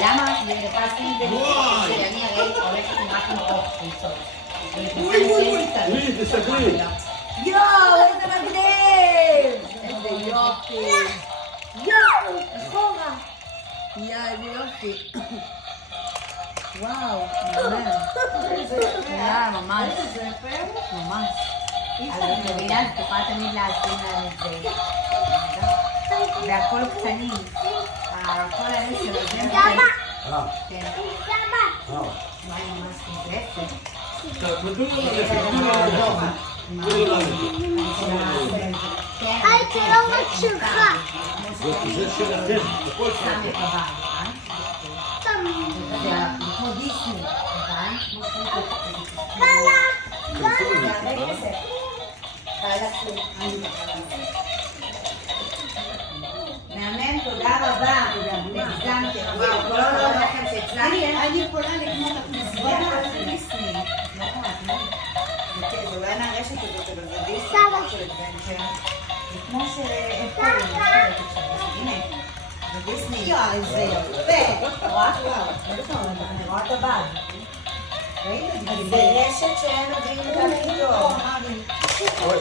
למה? ופסתי את זה שאני הרי הולכת רק עם אופציות. תראי, תסתכלי. יואו, איזה מגניב! איזה יופי! יואו, אחורה! איזה יופי! וואו, ממש. ממש. אז את מבינה, את יכולה תמיד לשים להם את זה. והכל קטנים. כל האלה של הזה. כן. מה היא ממש קומפלקסית? היי, זה לא רק שלך. זה שלכם, הכל שם שלכם. את הבית, כמו דיסני, מהמם, תודה רבה. הגזמתם, וואו, כל עוד לכם שהצלחתם. אני יכולה לקנות לך מזוודה. דיסני. זה אולי מהרשת הזאת, אבל זה דיסני. סבא. של אדוונצ'ר. זה כמו איפה הנה, זה דיסני. יואי, זה יפה. רואה? אני רואה את הבד. ראית? זה רשת שאין עוד עם את הכיתות. אוי,